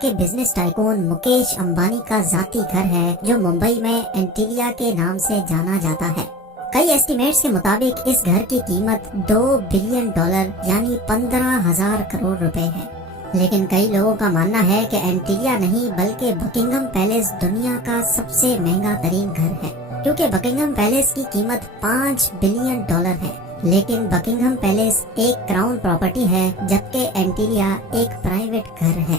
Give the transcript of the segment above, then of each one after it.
के business tycoon Mukesh Ambani का जाती घर है जो मुंबई में एंटीलिया के नाम से जाना जाता है। कई एस्टिमेट्स के मुताबिक इस घर की कीमत $2 बिलियन यानी 15,000 करोड़ रुपए है। लेकिन कई लोगों का मानना है कि एंटीलिया नहीं बल्कि बकिंघम पैलेस दुनिया का सबसे महंगा तरीन घर है, क्योंकि बकिंघम पैलेस की कीमत $5 बिलियन है। लेकिन बकिंघम पैलेस एक क्राउन प्रॉपर्टी है जबकि एंटीलिया एक प्राइवेट घर है।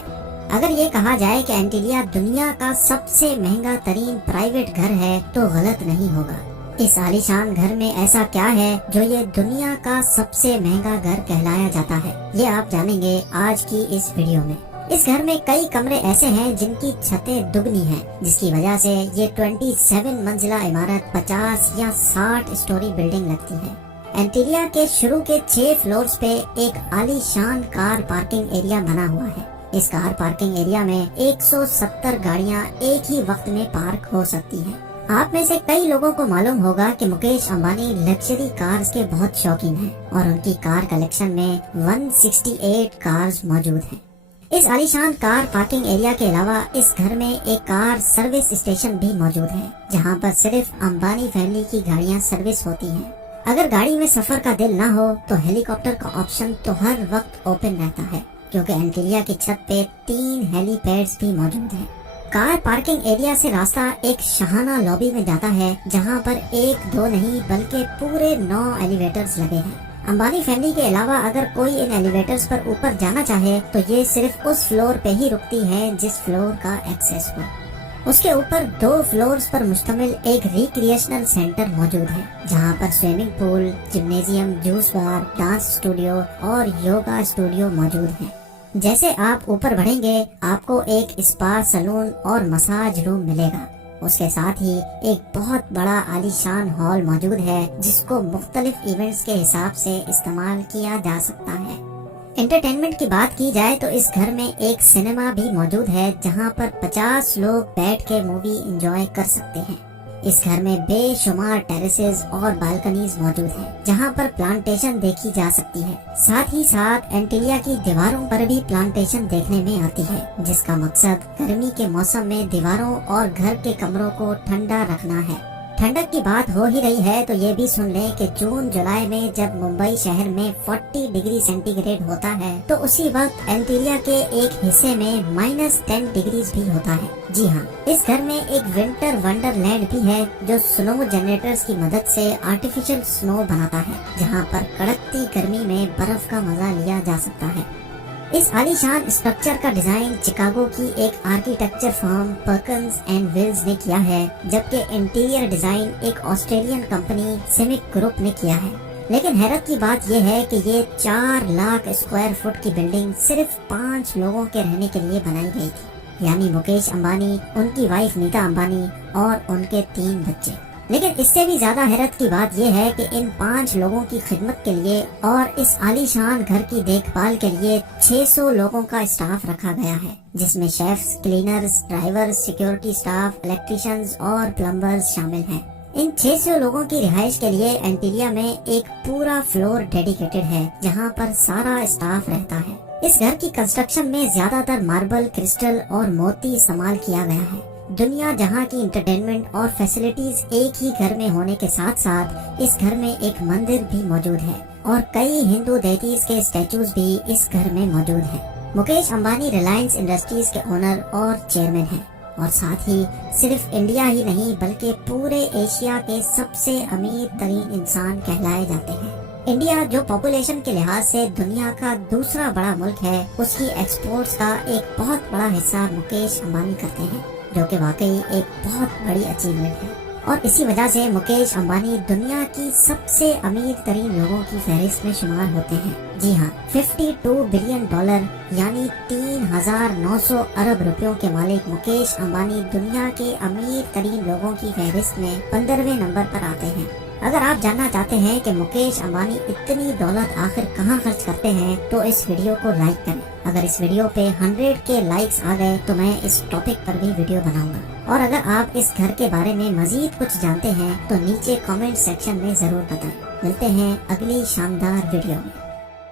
अगर ये कहा जाए कि एंटीलिया दुनिया का सबसे महंगा तरीन प्राइवेट घर है तो गलत नहीं होगा। इस आलीशान घर में ऐसा क्या है जो ये दुनिया का सबसे महंगा घर कहलाया जाता है, ये आप जानेंगे आज की इस वीडियो में। इस घर में कई कमरे ऐसे हैं जिनकी छतें दुगनी हैं, जिसकी वजह से ये 27 मंजिला इमारत 50 या 60 स्टोरी बिल्डिंग लगती है। एंटीलिया के शुरू के 6 फ्लोर्स पे एक आलीशान कार पार्किंग एरिया बना हुआ है। इस कार पार्किंग एरिया में 170 गाड़ियां एक ही वक्त में पार्क हो सकती हैं। आप में से कई लोगों को मालूम होगा कि मुकेश अंबानी लग्जरी कार्स के बहुत शौकीन हैं और उनकी कार कलेक्शन में 168 कार्स मौजूद हैं। इस आलीशान कार पार्किंग एरिया के अलावा इस घर में एक कार सर्विस स्टेशन भी मौजूद है, जहां पर सिर्फ अंबानी फैमिली की गाड़ियां सर्विस होती हैं। अगर गाड़ी में सफर का दिल ना हो तो हेलीकॉप्टर का ऑप्शन तो हर वक्त ओपन रहता है, क्योंकि एंटीलिया की छत पे 3 हेलीपैड्स भी मौजूद हैं। कार पार्किंग एरिया से रास्ता एक शाहाना लॉबी में जाता है, जहां पर 1-2 नहीं बल्कि पूरे 9 एलिवेटर्स लगे हैं। अंबानी फैमिली के अलावा अगर कोई इन एलिवेटर्स पर ऊपर जाना चाहे तो ये सिर्फ उस फ्लोर पे ही रुकती है जिस फ्लोर का एक्सेस हो। उसके ऊपर 2 फ्लोर्स पर मुश्तमिल एक रिक्रिएशनल सेंटर मौजूद है, जहां पर स्विमिंग पूल, जिम्नेजियम, जूस बार, डांस स्टूडियो और योगा स्टूडियो मौजूद हैं। जैसे आप ऊपर बढ़ेंगे आपको एक स्पा, सैलून और मसाज रूम मिलेगा। उसके साथ ही एक बहुत बड़ा आलीशान हॉल मौजूद है जिसको मुख्तलिफ इवेंट्स के हिसाब से इस्तेमाल किया जा सकता है। एंटरटेनमेंट की बात की जाए तो इस घर में एक सिनेमा भी मौजूद है, जहां पर 50 लोग बैठ के मूवी एंजॉय कर सकते हैं। इस घर में बेशुमार टेरेसेस और बालकनीज मौजूद हैं, जहां पर प्लांटेशन देखी जा सकती है। साथ ही साथ एंटीलिया की दीवारों पर भी प्लांटेशन देखने में आती है, जिसका मकसद गर्मी के मौसम में दीवारों और घर के कमरों को ठंडा रखना है। ठंडक की बात हो ही रही है तो ये भी सुन लें कि जून जुलाई में जब मुंबई शहर में 40 डिग्री सेंटीग्रेड होता है तो उसी वक्त एंटीलिया के एक हिस्से में -10 डिग्री भी होता है। जी हाँ, इस घर में एक विंटर वंडरलैंड भी है जो स्नो जनरेटर्स की मदद से आर्टिफिशियल स्नो बनाता है, जहाँ पर कड़कती गर्मी में बर्फ का मजा लिया जा सकता है। इस आलीशान स्ट्रक्चर का डिजाइन शिकागो की एक architecture firm Perkins and Wills ने किया है, जबकि इंटीरियर डिजाइन एक ऑस्ट्रेलियन कंपनी सिमिक ग्रुप ने किया है। लेकिन हैरत की बात यह है कि ये 4 लाख स्क्वायर फुट की बिल्डिंग सिर्फ 5 लोगों के रहने के लिए बनाई गई थी, यानी मुकेश अंबानी, उनकी वाइफ नीता अंबानी और उनके 3 बच्चे। लेकिन इससे भी ज्यादा हैरत की बात यह है कि इन 5 लोगों की खिदमत के लिए और इस आलीशान घर की देखभाल के लिए 600 लोगों का स्टाफ रखा गया है, जिसमें chefs, cleaners, drivers, security staff, electricians और प्लम्बर्स शामिल हैं। इन 600 लोगों की रिहाइश के लिए एंटीलिया में एक पूरा फ्लोर डेडिकेटेड है, जहां पर सारा स्टाफ रहता है। इस घर की कंस्ट्रक्शन में ज्यादातर मार्बल, क्रिस्टल और मोती इस्तेमाल किया गया है। दुनिया जहां की एंटरटेनमेंट और फैसिलिटीज एक ही घर में होने के साथ साथ इस घर में एक मंदिर भी मौजूद है और कई हिंदू देवताओं के स्टैचूज भी इस घर में मौजूद हैं। मुकेश अंबानी रिलायंस इंडस्ट्रीज के ओनर और चेयरमैन हैं और साथ ही सिर्फ इंडिया ही नहीं बल्कि पूरे एशिया के सबसे अमीर तरीन इंसान कहलाए जाते हैं। इंडिया जो पॉपुलेशन के लिहाज से दुनिया का दूसरा बड़ा मुल्क है, उसकी एक्सपोर्ट्स का एक बहुत बड़ा हिस्सा मुकेश अंबानी करते हैं, जो कि वाकई एक बहुत बड़ी अचीवमेंट है। और इसी वजह से मुकेश अंबानी दुनिया की सबसे अमीर तरीन लोगों की फहरिस्त में शुमार होते हैं। जी हाँ, $52 बिलियन यानी 3,900 अरब रुपयों के मालिक मुकेश अंबानी दुनिया के अमीर तरीन लोगों की फहरिस्त में 15वें नंबर पर आते हैं। अगर आप जानना चाहते हैं कि मुकेश अंबानी इतनी दौलत आखिर कहाँ खर्च करते हैं तो इस वीडियो को लाइक करें। अगर इस वीडियो पे 100 के लाइक्स आ गए तो मैं इस टॉपिक पर भी वीडियो बनाऊंगा। और अगर आप इस घर के बारे में मजीद कुछ जानते हैं तो नीचे कमेंट सेक्शन में जरूर बताएं। मिलते हैं अगली शानदार वीडियो में।